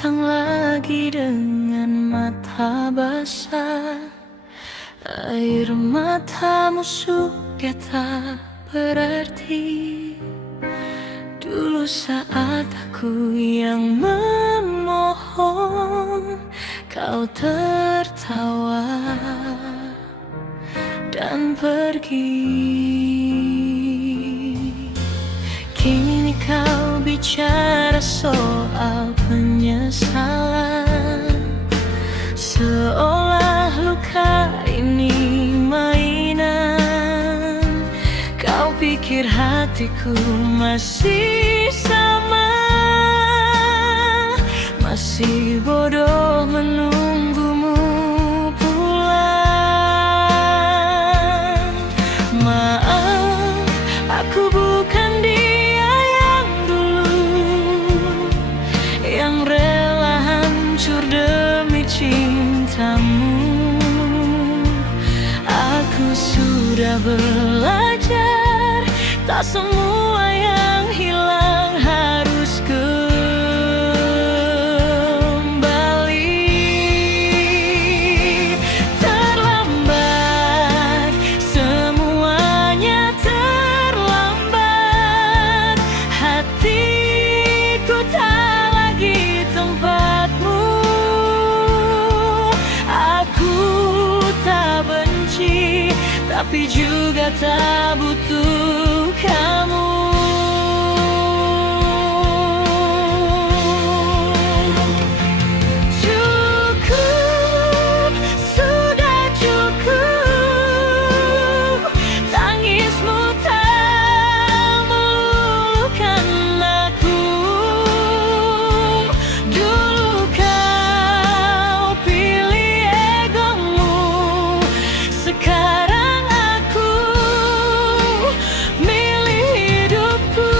datang lagi dengan mata basah. Air matamu sudah tak berarti. Dulu saat aku yang memohon, kau tertawa dan pergi. Kini kau bicara soal penyesalan, seolah luka ini mainan. Kau pikir hatiku masih sama, masih bodoh menunggumu pulang. Maaf, aku bukan dia yang dulu, yang rela hancur demi cintamu. Aku sudah belajar, tak semua yang hilang harus kembali. Terlambat, semuanya terlambat. Hatiku tak lagi tempatmu. Aku tak benci, tapi juga tak butuh kamu. Cukup, sudah cukup. Tangismu tak meluluhkan aku. Dulu kau pilih egomu, sekarang aku milih hidupku.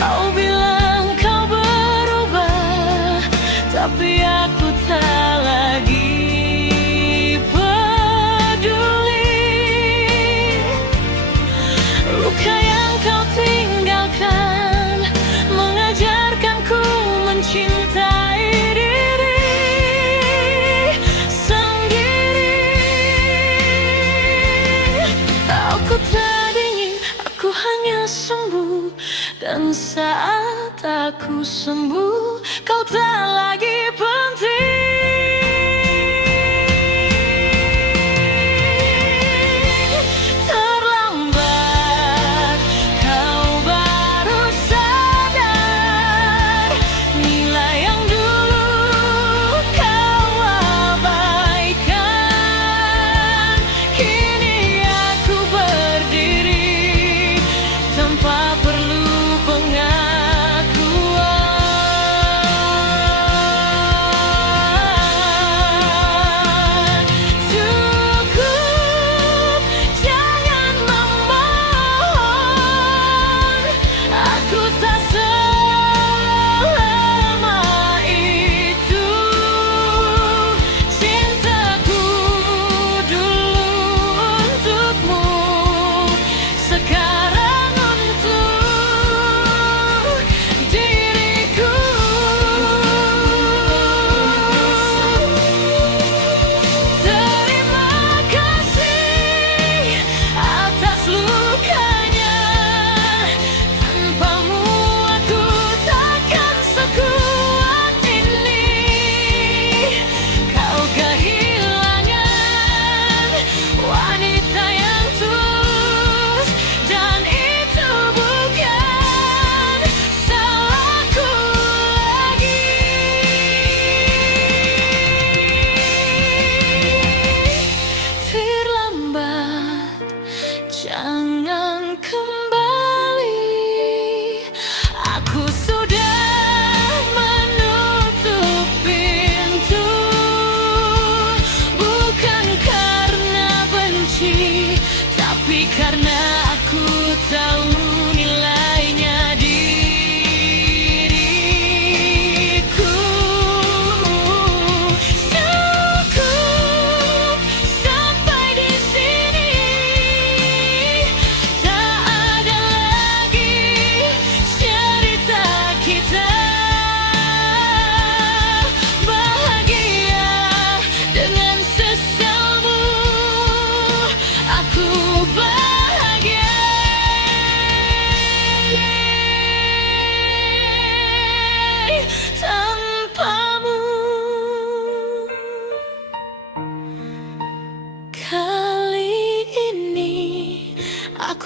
Kau bilang kau berubah, tapi aku tak lagi peduli. Luka yang kau tinggalkan mengajarkanku mencintai diri sendiri. Aku tak ingin, aku hanya sembuh. Dan saat aku sembuh, kau tak lagi penting. Terlambat, kau baru sadar nilai yang dulu kau abaikan. Kini aku berdiri tanpa perlu pengakuan.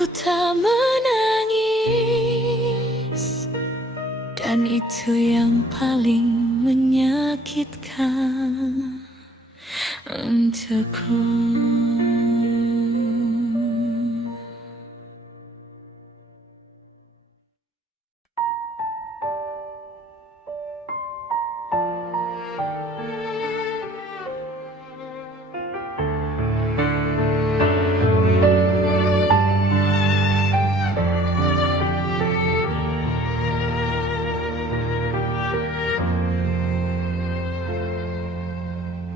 Aku tak menangis, dan itu yang paling menyakitkan untukku.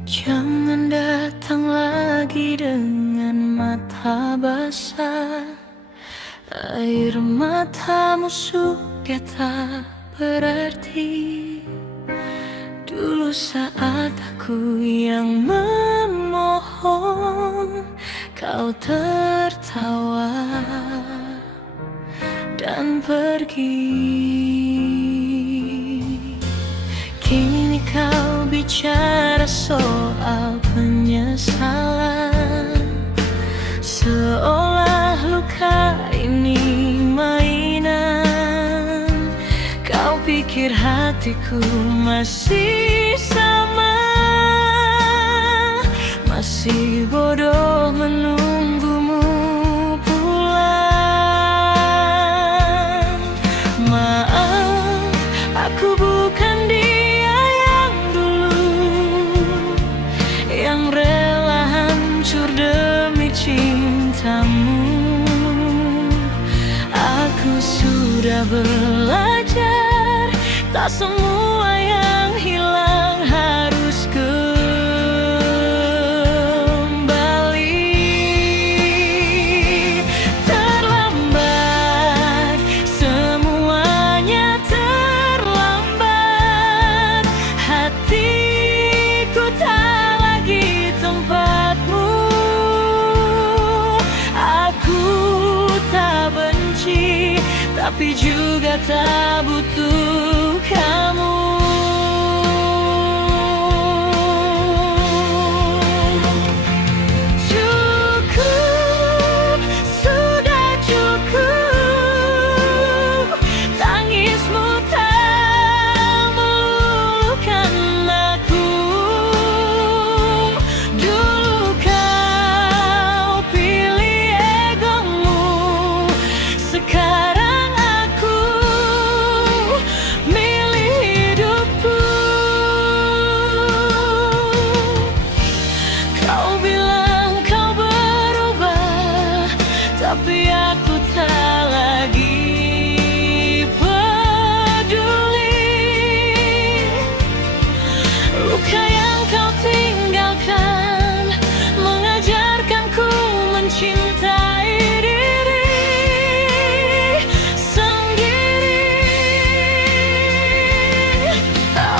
Jangan datang lagi dengan mata basah. Air matamu sudah tak berarti. Dulu saat aku yang memohon, kau tertawa dan pergi. Kini kau bicara soal penyesalan, seolah luka ini mainan. Kau pikir hatiku masih sama, masih bodoh menunggumu pulang. Maaf, aku bukan dia yang dulu, yang rela hancur demi cintamu. Aku sudah belajar, tak semua yang hilang harus kembali. Terlambat, semuanya terlambat. Hatiku tak lagi tempatmu. Aku tak benci, tapi juga tak butuh kamu. Cukup, sudah cukup. Tangismu tak meluluhkan aku. Dulu kau pilih egomu, sekarang aku milih hidupku. Kau bilang kau berubah, tapi aku tak lagi peduli. Luka yang kau tinggalkan mengajarkanku mencintai diri sendiri.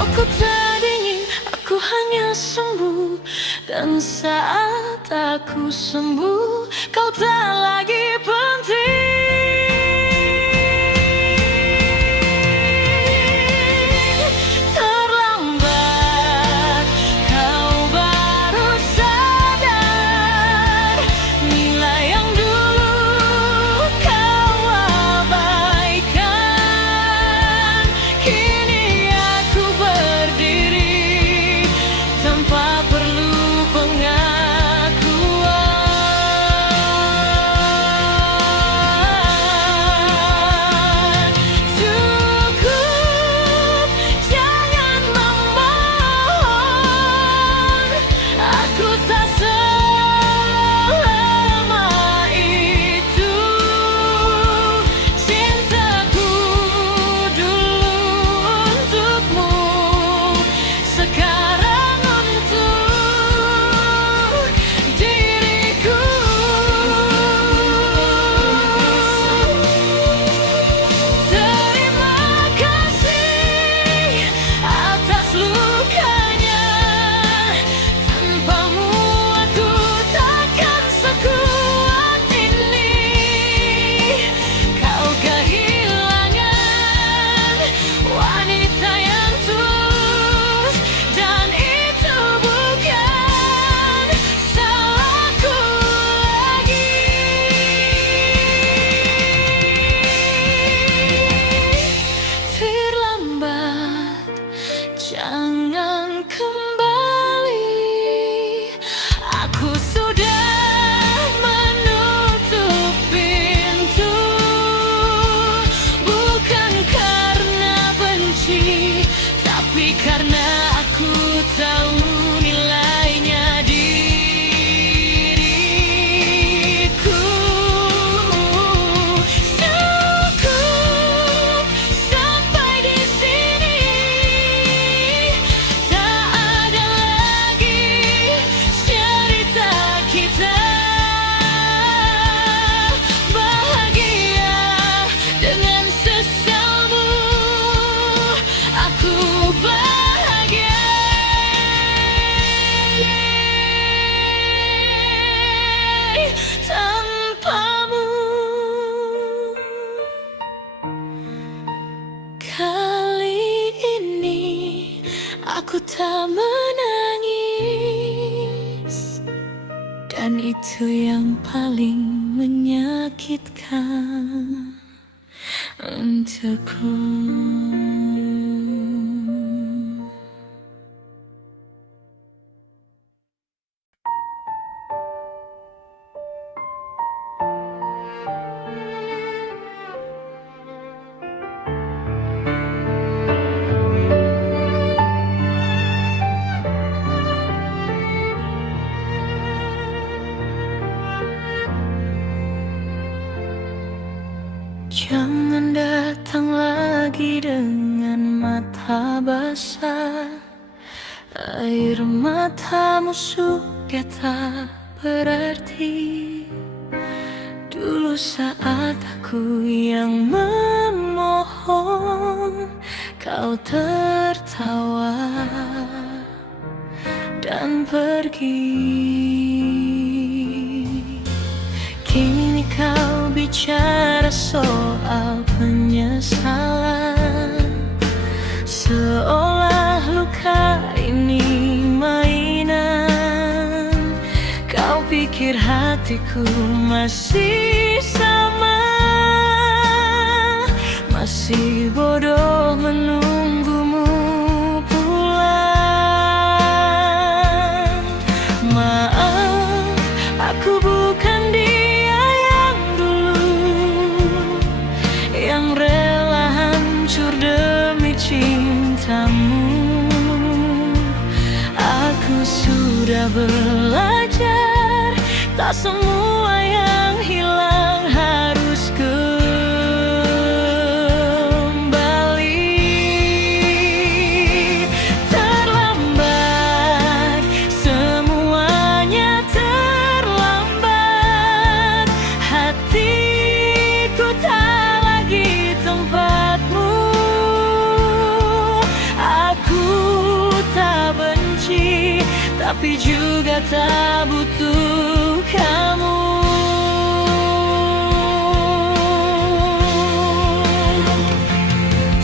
Aku tak ingin, aku hanya sembuh. Dan saat aku sembuh, kau tak lagi penting. Terlambat, kau baru sadar nilai yang dulu kau abaikan. Kini aku berdiri tanpa perlu pengakuan. Dan itu yang paling menyakitkan untukku. Jangan datang lagi dengan mata basah. Air matamu sudah tak berarti. Dulu saat aku yang memohon, kau tertawa dan pergi. Kini kau bicara soal penyesalan, seolah luka ini mainan. Kau pikir hatiku masih sama, masih bodoh menunggumu pulang. Maaf, aku bukan dia yang dulu, yang rela hancur demi cintamu. Aku sudah belajar, tak semua yang hilang harus kembali. Terlambat, semuanya terlambat. Hatiku tak lagi tempatmu. Aku tak benci, tapi juga tak butuh kamu.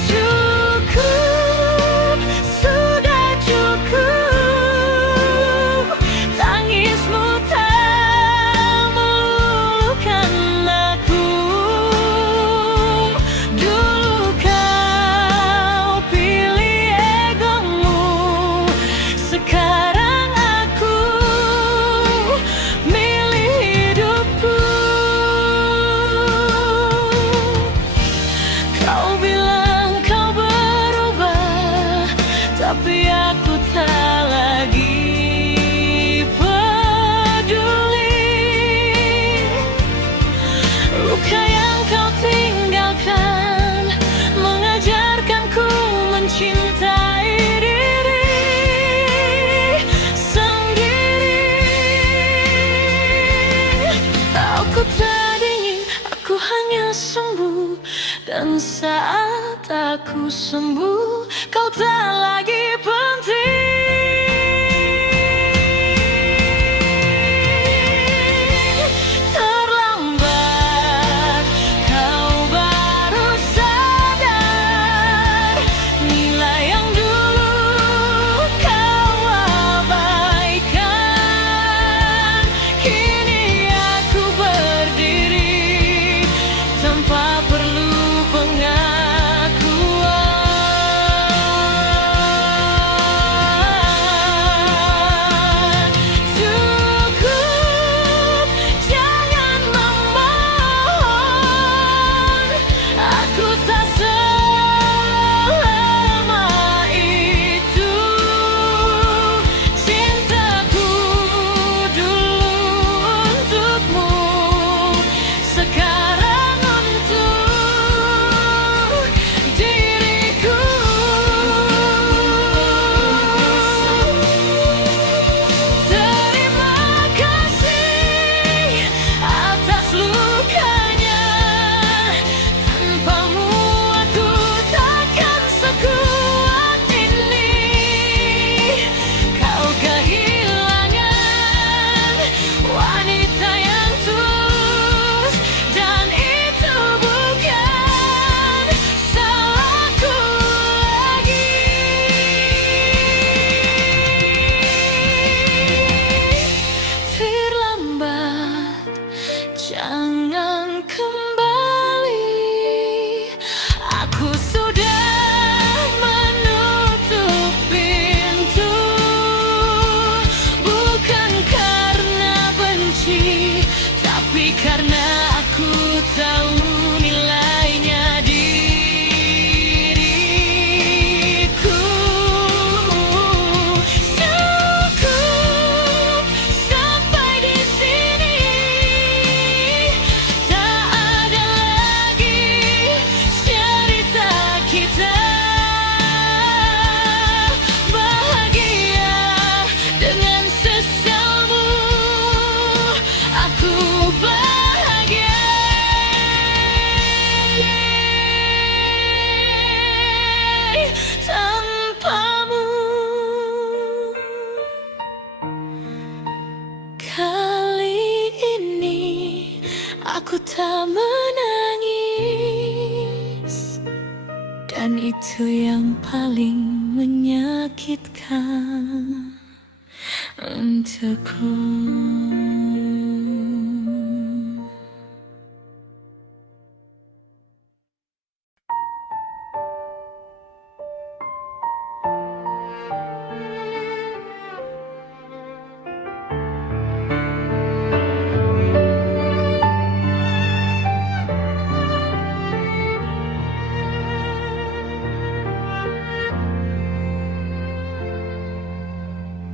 Cukup, sudah cukup. Tangismu tak meluluhkan aku. Dulu kau pilih egomu, sekarang aku milih hidupku. Kau bilang kau berubah, tapi aku tak lagi peduli. Luka yang kau tinggalkan mengajarkanku mencintai diri sendiri. Aku tak ingin, aku hanya sembuh. Dan saat aku sembuh, kau tak lagi penting. Terlambat, kau baru sadar nilai yang dulu kau abaikan. Kini aku berdiri tanpa perlu pengakuan. Jangan kembali, aku sudah menutup pintu. Bukan karena benci, tapi karena aku tahu nilainya diriku. Cukup sampai di sini, tak ada lagi cerita kita. Bahagia dengan sesalmu, aku bahagia tanpamu. Kali ini aku tak menangis, dan itu yang paling menyakitkan untukku.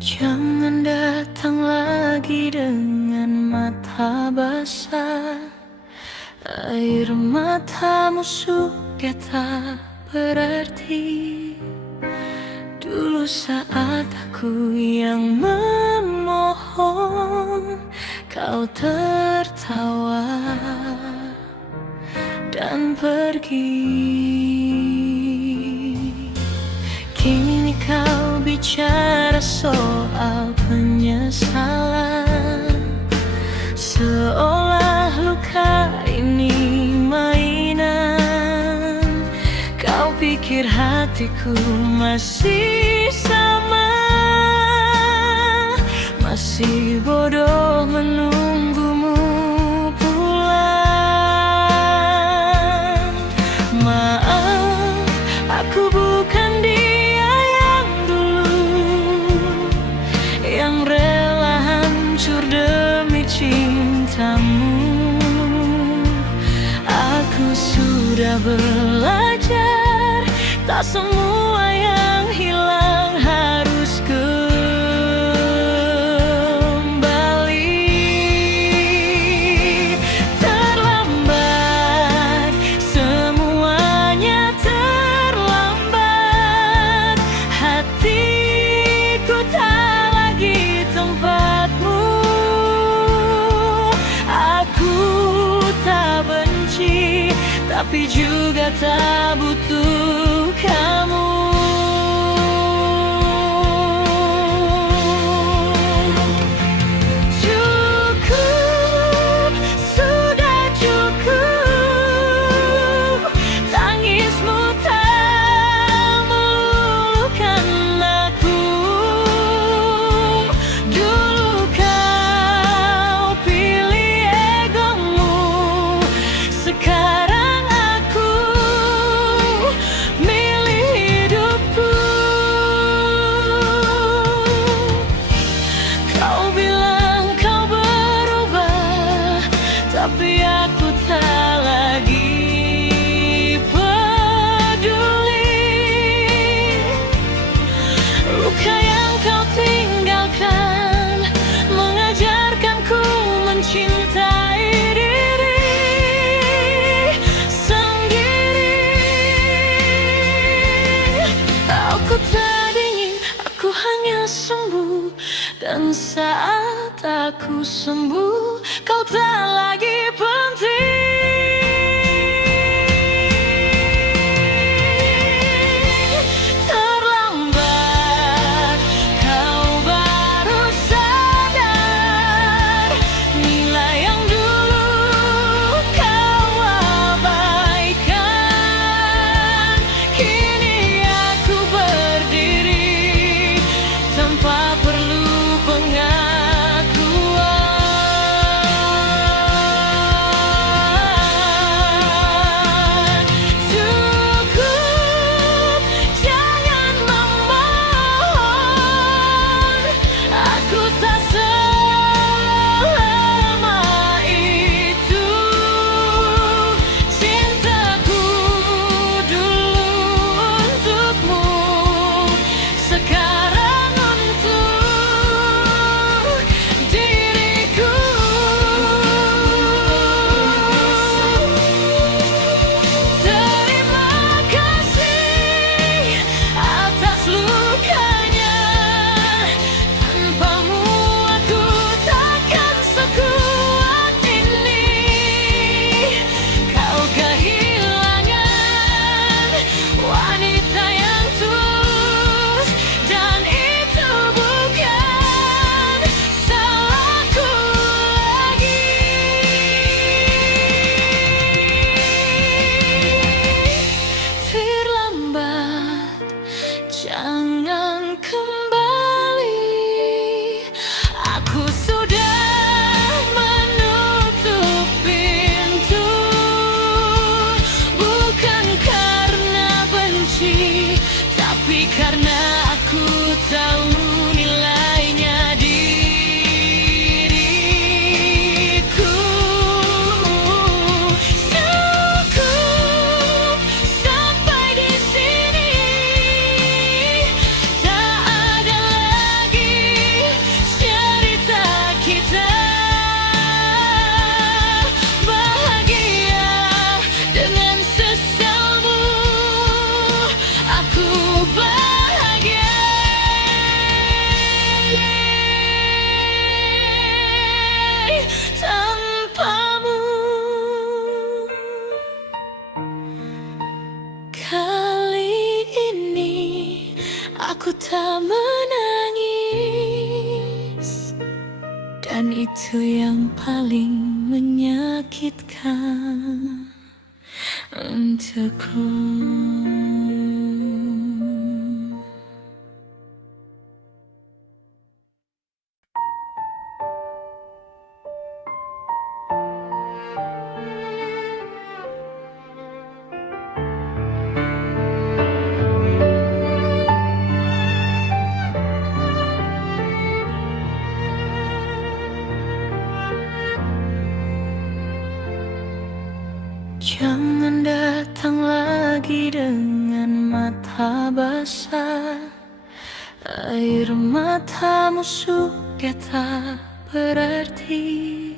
Jangan datang lagi dengan mata basah. Air matamu sudah tak berarti. Dulu saat aku yang memohon, kau tertawa dan pergi. Kini kau bicara soal penyesalan, seolah luka ini mainan. Kau pikir hatiku masih sama, masih bodoh menunggumu pulang. Maaf, aku bukan dia yang dulu, yang rela hancur demi cintamu. Aku sudah belajar, tak semua yang hilang harus kembali. Terlambat, semuanya terlambat. Hatiku tak lagi tempatmu. Aku tak benci, tapi juga tak butuh kamu. Cukup, sudah cukup. Tangismu tak meluluhkan aku. Dulu kau pilih egomu, sekarang aku milih hidupku. Kau bilang kau berubah, tapi aku tak lagi peduli. Luka yang kau tinggalkan mengajarkanku mencintai diri sendiri. Aku tak ingin, aku hanya sembuh. Dan saat aku sembuh, kau tak lagi penting. Terlambat, kau baru sadar nilai yang dulu kau abaikan. Kini aku berdiri tanpa perlu pengakuan. itu yang paling menyakitkan untukku. Jangan datang lagi dengan mata basah. Air matamu sudah tak berarti.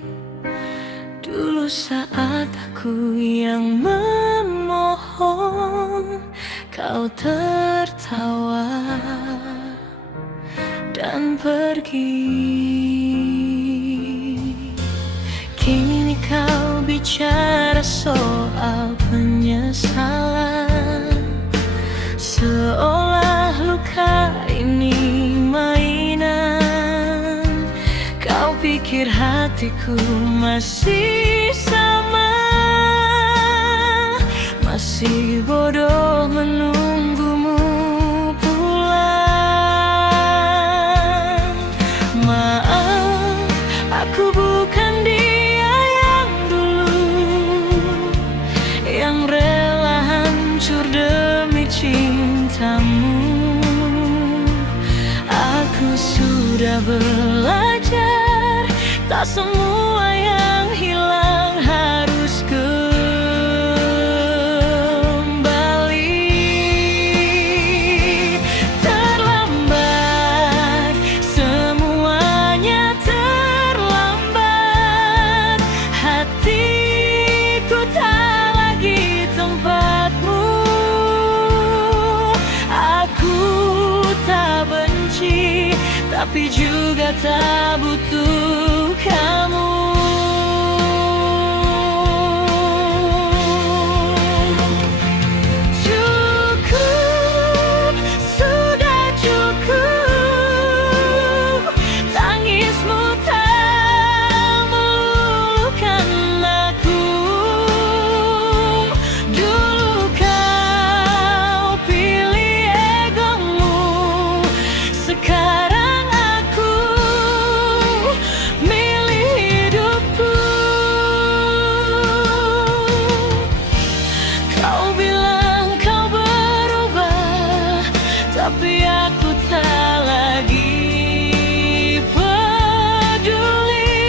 Dulu saat aku yang memohon, kau tertawa dan pergi. Kini kau bicara soal penyesalan, seolah luka ini mainan. Kau pikir hatiku masih sama, masih bodoh menunggumu pulang. Maaf, aku bukan dia yang dulu, yang rela hancur demi cintamu. Aku sudah belajar, tak semua yang hilang harus kembali. Terlambat, semuanya terlambat. Hatiku tak lagi tempatmu. Aku tak benci, tapi juga tak butuh kamu. Cukup, sudah cukup. Tangismu tak meluluhkan aku. Dulu kau pilih egomu, sekarang aku milih hidupku. Kau bilang kau berubah, tapi aku tak lagi peduli.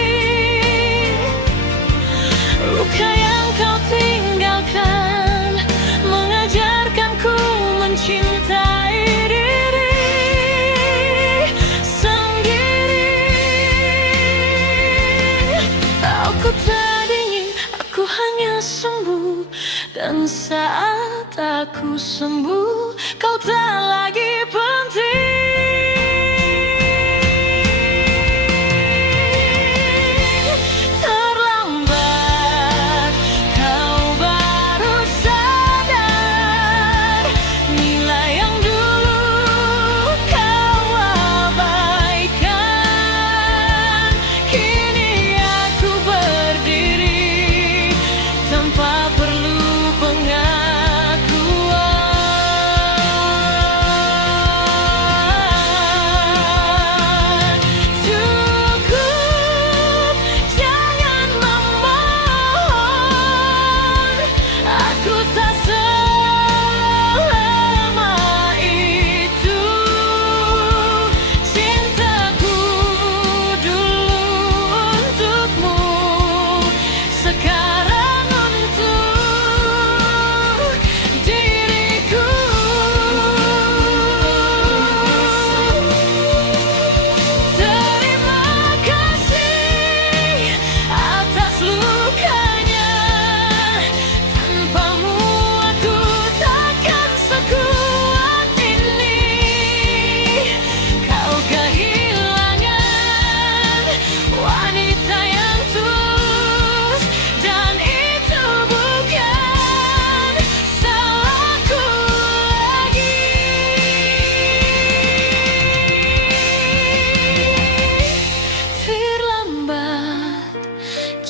Luka yang kau tinggalkan mengajarkanku mencintai diri sendiri. Aku tak ingin, aku hanya sembuh. Dan saat aku sembuh, kau tak lagi penting. Terlambat, kau baru sadar nilai yang dulu kau abaikan. Kini aku berdiri tanpa perlu pengakuan.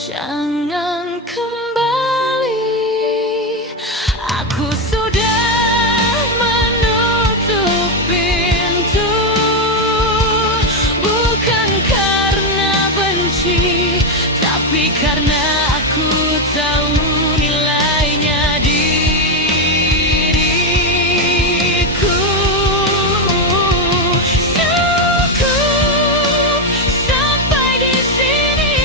Jangan kembali, aku sudah menutup pintu. Bukan karena benci, tapi karena aku tahu nilainya diriku. Cukup sampai di sini,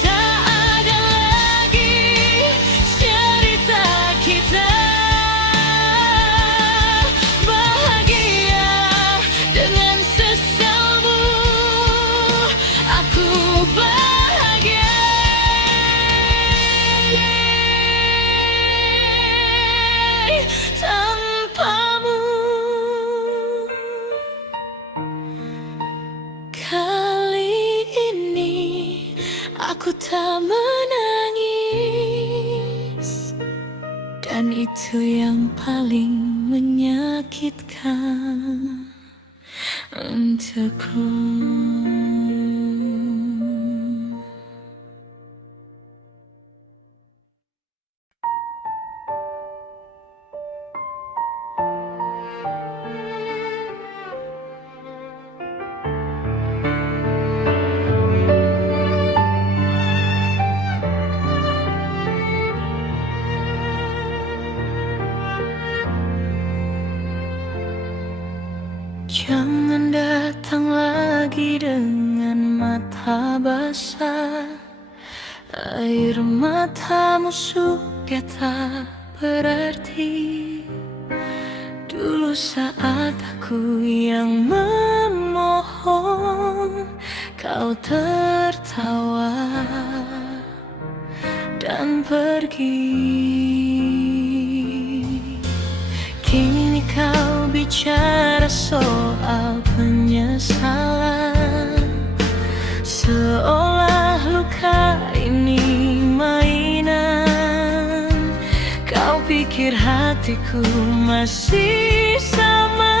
tak ada lagi cerita kita. Bahagia dengan sesalmu, aku bahagia tanpamu. Kali ini aku tak menangis, dan itu yang paling menyakitkan untukku. Jangan datang lagi dengan mata basah. Air matamu sudah tak berarti. Dulu saat aku yang memohon, kau tertawa dan pergi. Kini kau bicara soal penyesalan, seolah luka ini mainan. Kau pikir hatiku masih sama,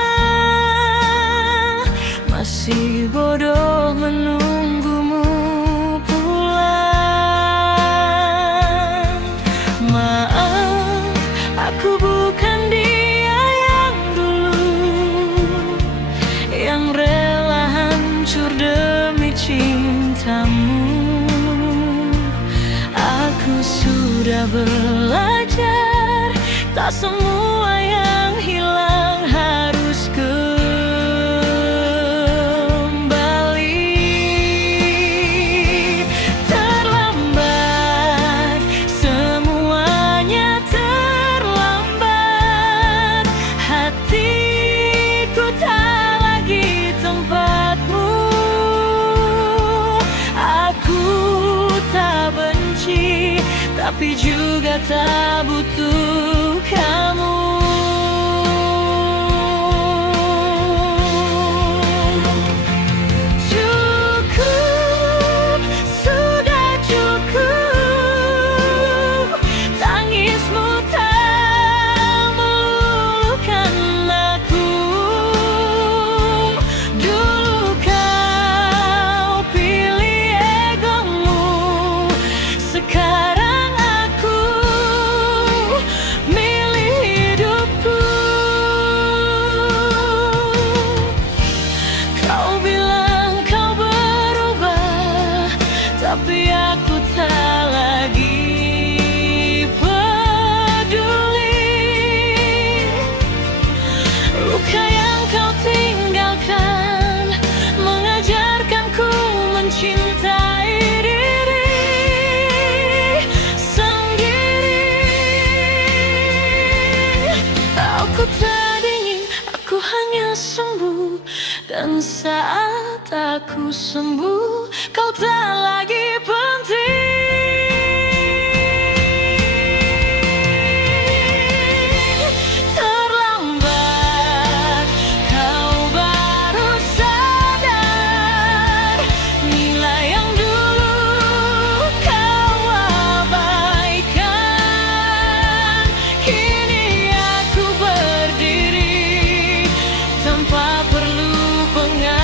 masih bodoh menunggumu pulang. Maaf, aku bukan dia yang dulu, yang rela hancur demi cintamu. Aku sudah belajar, tak semua yang hilang harus kembali. Terlambat, semuanya terlambat. Hatiku tak lagi tempatmu. Aku tak benci, tapi juga tak butuh kamu. Cukup, sudah cukup. Tangismu tak meluluhkan aku. Dulu kau pilih egomu, sekarang aku milih hidupku. Kau bilang kau berubah, tapi aku tak lagi peduli. Luka yang kau tinggalkan mengajarkanku mencintai diri sendiri. Aku tak ingin, aku hanya sembuh. Dan saat aku sembuh, kau tak lagi penting. Terlambat, kau baru sadar nilai yang dulu kau abaikan. Kini aku berdiri tanpa perlu pengakuan.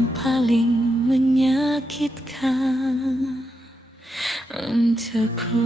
yang paling menyakitkan untukku.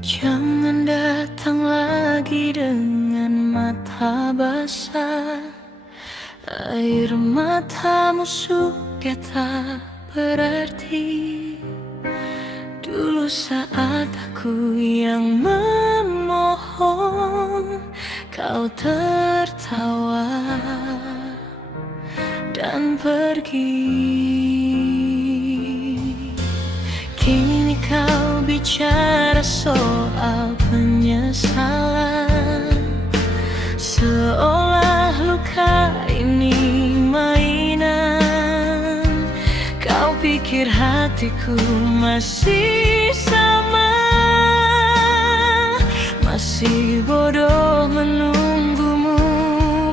Jangan datang lagi dengan mata basah. Air matamu sudah tak berarti. Dulu saat aku yang memohon, kau tertawa dan pergi. Kini kau bicara soal penyesalan, seolah luka ini mainan. Kau pikir hatiku masih sama, masih bodoh menunggumu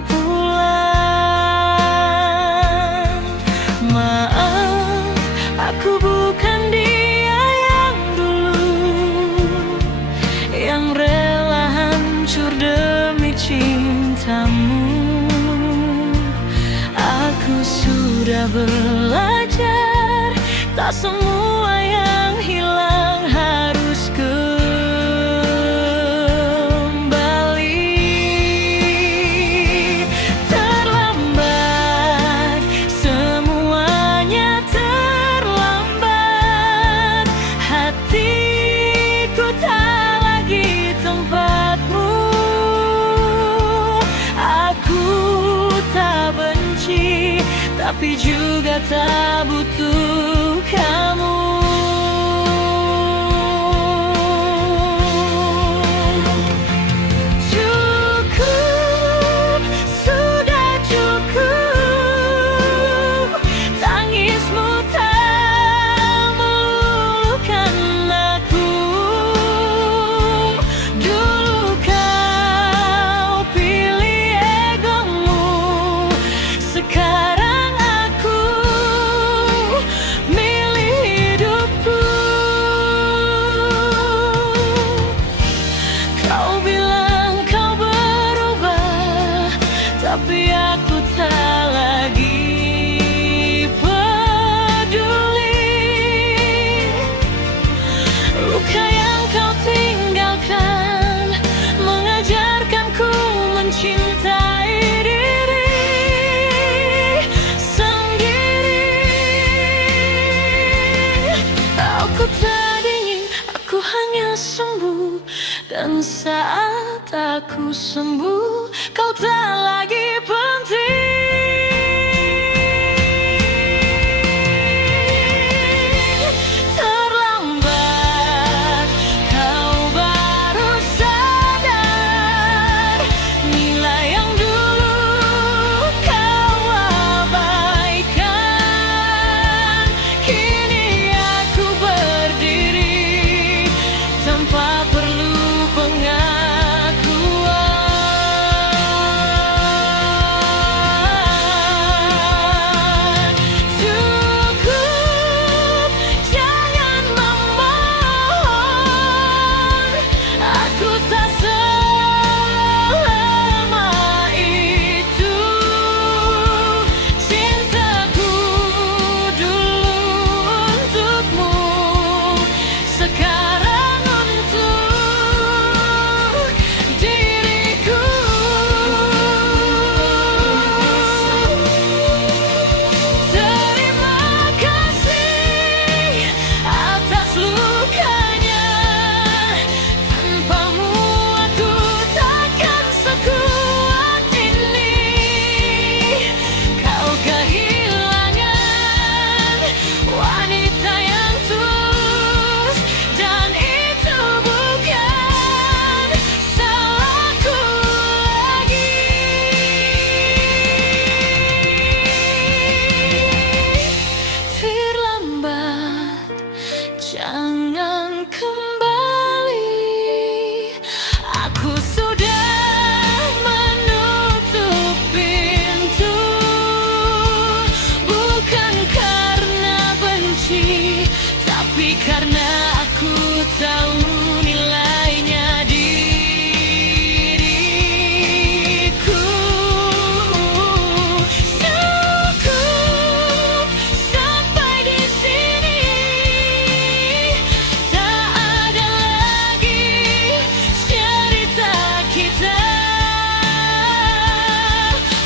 pulang. Maaf, aku bukan dia yang dulu, yang rela hancur demi cintamu. Aku sudah belajar, tak semua yang hilang harus kembali. Terlambat, semuanya terlambat. Hatiku tak lagi tempatmu. Aku tak benci, tapi juga tak butuh kamu. Cukup, sudah cukup. Tangismu tak meluluhkan aku. Dulu kau pilih egomu, sekarang aku milih hidupku. Kau bilang kau berubah, tapi aku tak lagi peduli. Luka yang kau tinggalkan mengajarkanku mencintai diri sendiri. Aku tak ingin, aku hanya sembuh. Dan saat aku sembuh, kau tak lagi penting. Terlambat, kau baru sadar nilai yang dulu kau abaikan. Kini aku berdiri tanpa perlu pengakuan. tangan kembali. Aku sudah menutup pintu, bukan karena benci, tapi karena aku tahu nilainya diriku. Cukup sampai di sini, tak ada lagi cerita kita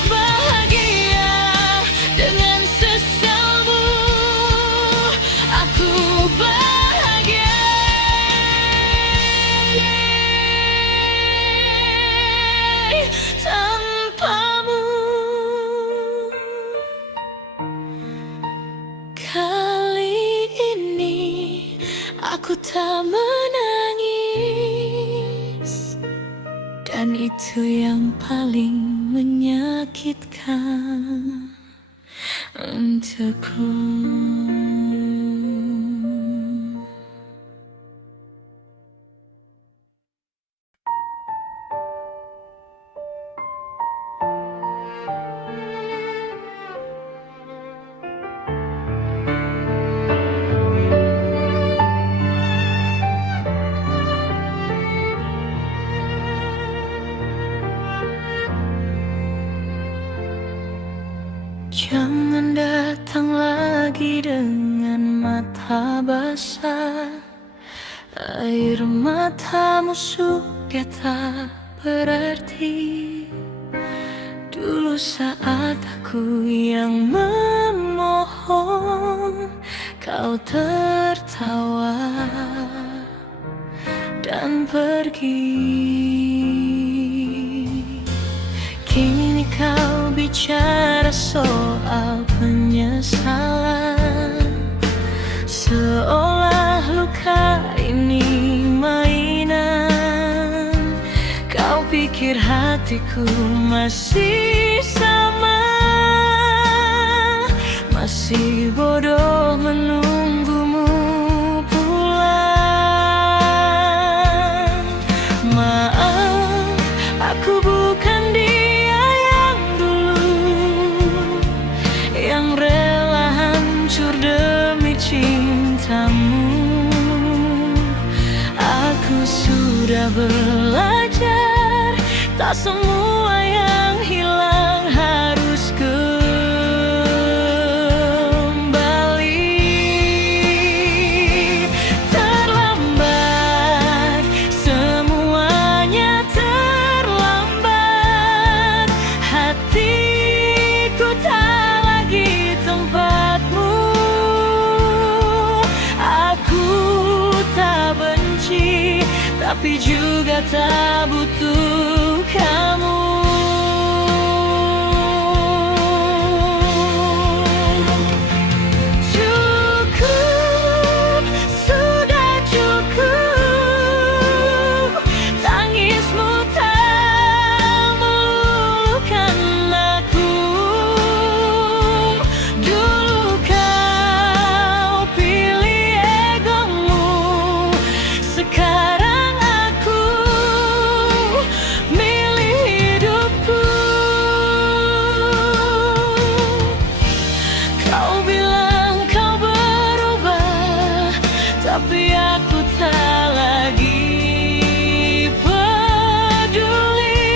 bahagia dengan sesalmu. Aku bahagia tanpamu. Kali ini aku tak menangis, dan itu yang paling menyakitkan untukku. Jangan datang lagi dengan mata basah. Air matamu sudah tak berarti. Dulu saat aku yang memohon, kau tertawa dan pergi. Kini kau bicara soal penyesalan, seolah luka ini mainan. Kau pikir hatiku masih sama, masih bodoh menunggumu pulang. Maaf, aku bukan dia yang dulu, yang rela hancur demi cintamu. Aku sudah belajar, tak semua yang hilang harus kembali. Terlambat, semuanya terlambat. Hatiku tak lagi tempatmu. Aku tak benci, tapi juga tak butuh kamu. Cukup, sudah cukup. Tangismu tak meluluhkan aku. Dulu kau pilih egomu, sekarang aku milih hidupku. Kau bilang kau berubah, tapi aku tak lagi peduli.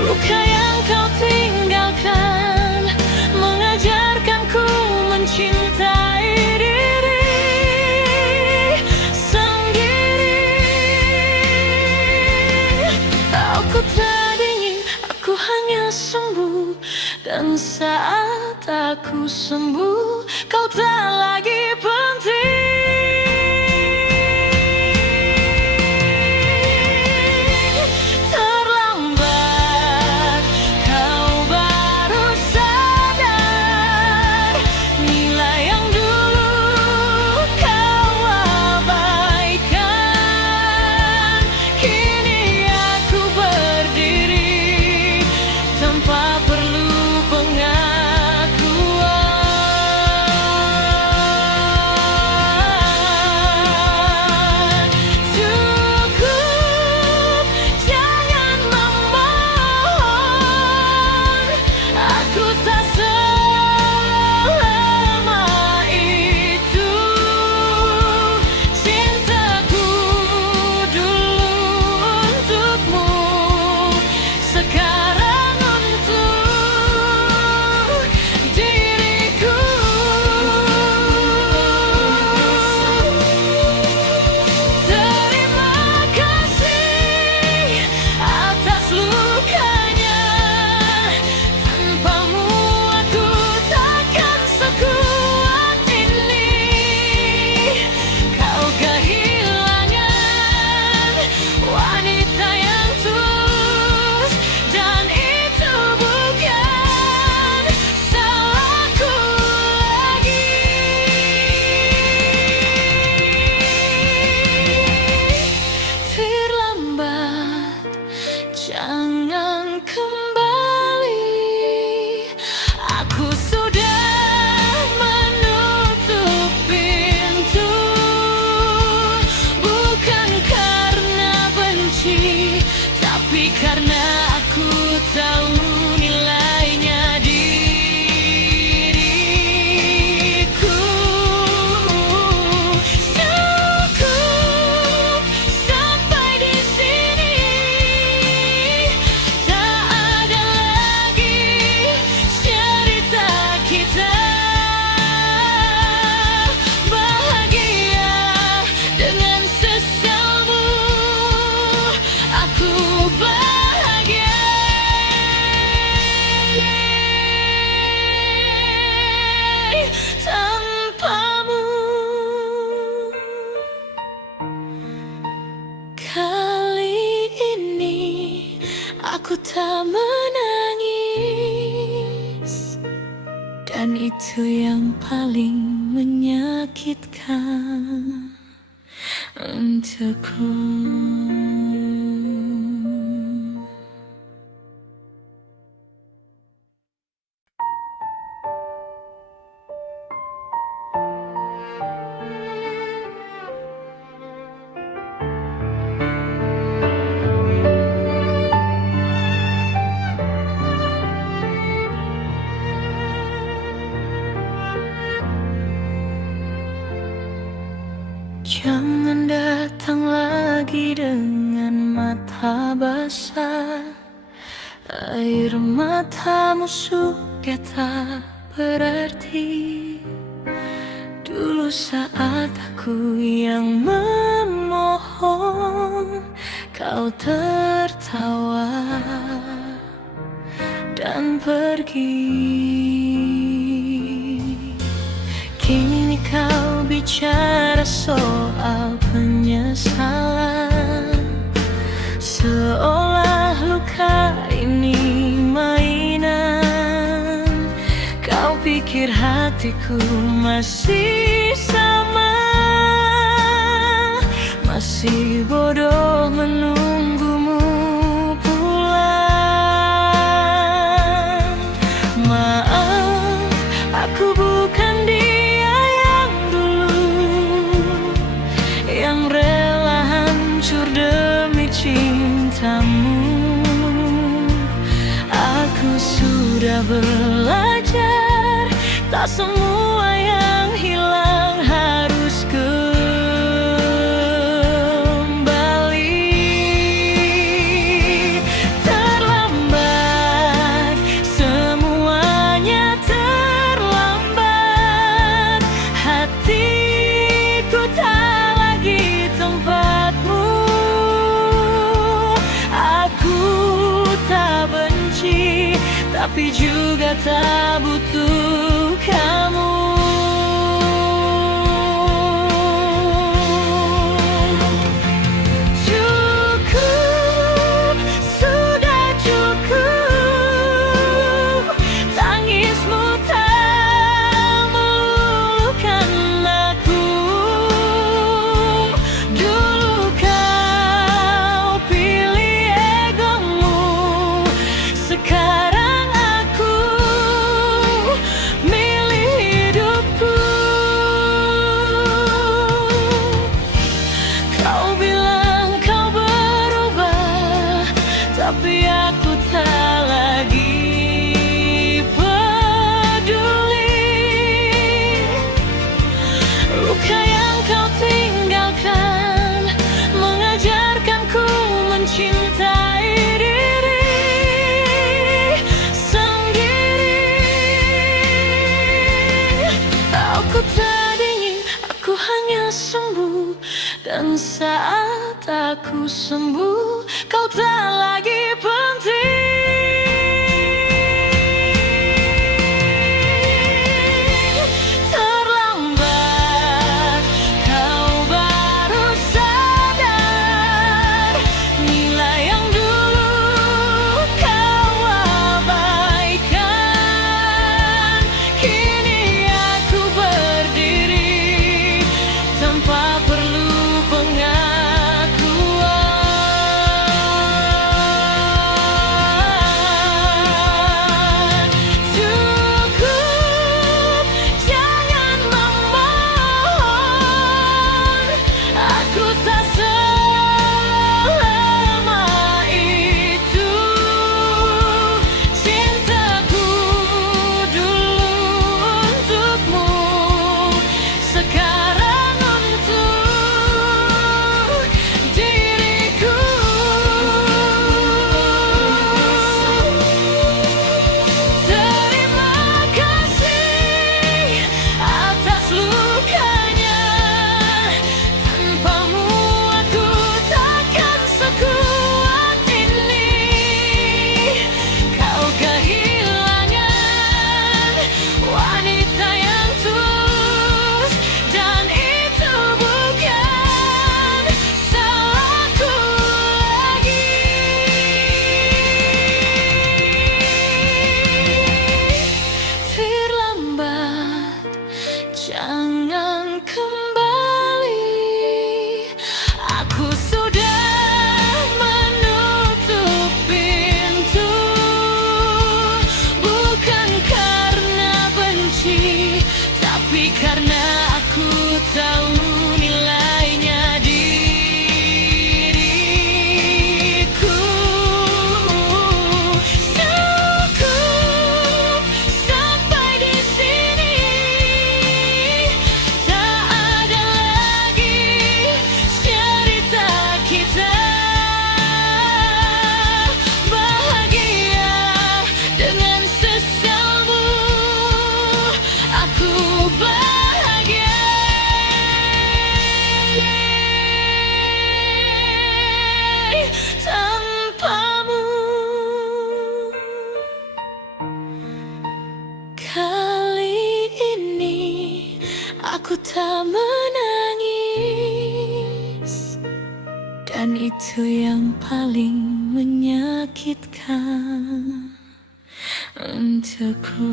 Luka yang kau tinggalkan mengajarkanku mencintai diri sendiri. Aku tak ingin, aku hanya sembuh, dan saat aku sembuh, kau tak lagi penting. Terlambat, kau baru sadar nilai yang dulu kau abaikan. Kini aku berdiri tanpa perlu pengakuan. untukku. Jangan datang lagi dengan mata basah. Air matamu sudah tak berarti. Dulu saat aku yang memohon, kau tertawa dan pergi. Kini kau bicara soal penyesalan, seolah luka ini mainan. Kau pikir hatiku masih sama, masih bodoh menunggumu pulang. Maaf, aku bukan dia yang dulu, yang rela hancur demi cintamu. Aku sudah belajar, tak semua yang hilang harus kembali. Terlambat, semuanya terlambat. Hatiku tak lagi tempatmu. Aku tak benci, tapi juga tak butuh kamu. Cukup, sudah cukup. Tangismu tak meluluhkan aku. Dulu kau pilih egomu, sekarang aku milih hidupku. Kau bilang kau berubah, tapi aku tak lagi peduli. Luka yang kau tinggalkan mengajarkanku mencintai diri sendiri. Aku tak ingin, aku hanya sembuh. Dan saat aku sembuh, kau tak lagi penting. Terlambat, kau baru sadar nilai yang dulu kau abaikan. Kini aku berdiri tanpa perlu pengakuan. Dan itu yang paling menyakitkan untukku.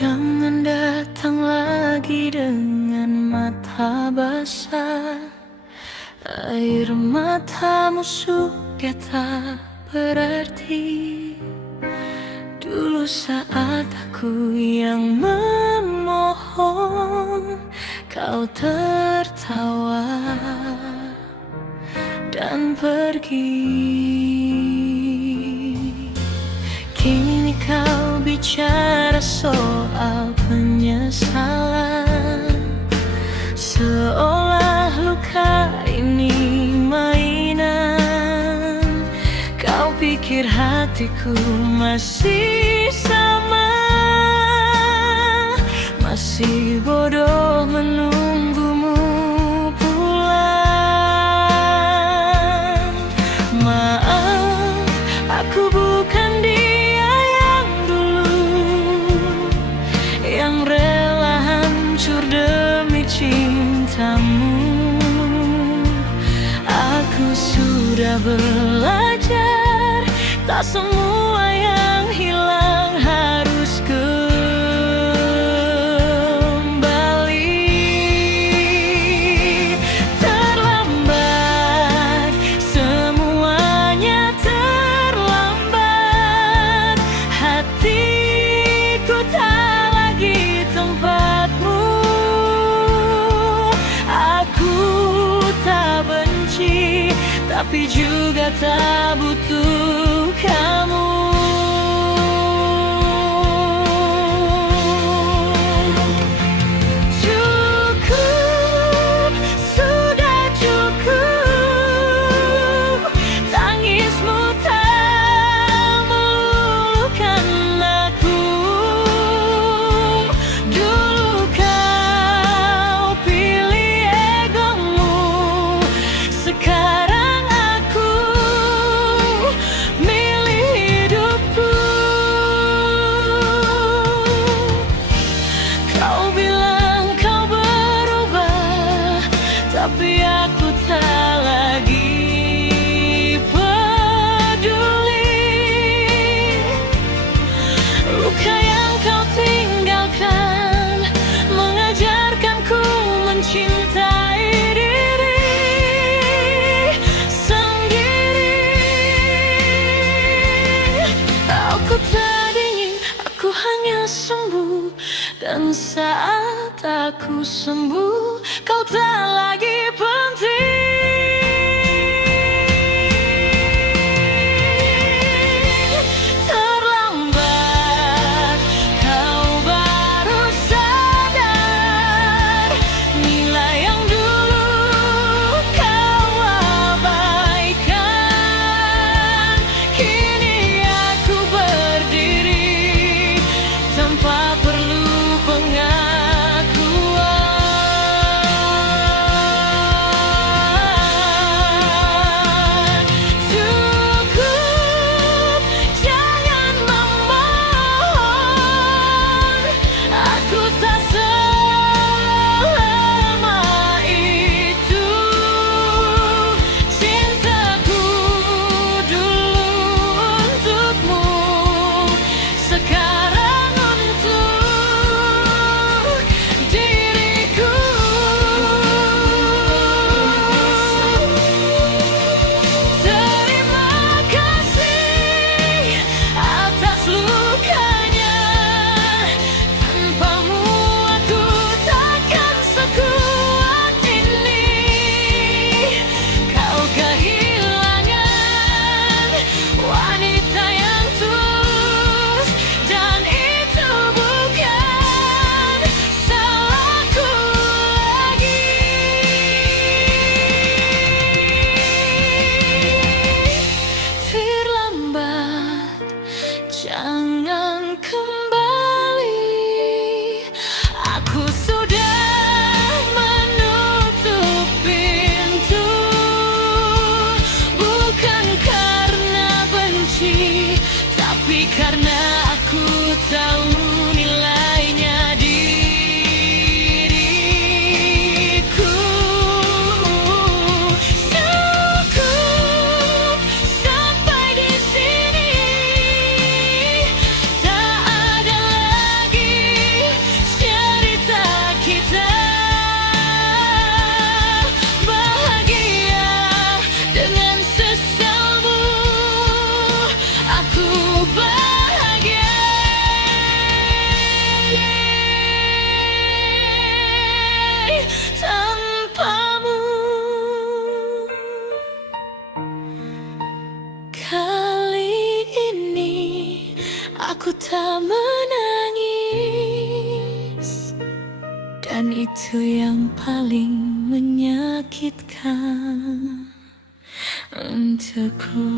Jangan datang lagi dengan mata basah. Air matamu sudah tak berarti. Dulu saat aku yang memohon, kau tertawa dan pergi. Kini kau bicara soal penyesalan, seolah luka ini mainan. Kau pikir hatiku masih sama, masih bodoh menunggumu pulang. Maaf, aku bukan dia yang dulu, yang rela hancur demi cintamu. Aku sudah belajar, tak semua yang hilang harus kembali. Terlambat, semuanya terlambat. Hatiku tak lagi tempatmu. Aku tak benci, tapi juga tak butuh kamu. Cukup, sudah cukup. Tangismu tak meluluhkan aku. Dulu kau pilih egomu, sekarang aku milih hidupku. Kau bilang kau berubah, tapi aku tak lagi peduli. Luka yang kau tinggalkan mengajarkanku mencintai diri sendiri. Aku tak ingin, aku hanya sembuh. Dan saat aku sembuh, kau tak lagi penting. Terlambat, kau baru sadar nilai yang dulu kau abaikan. Kini aku berdiri tanpa perlu pengakuan. aku tak menangis. Dan itu yang paling menyakitkan untukku.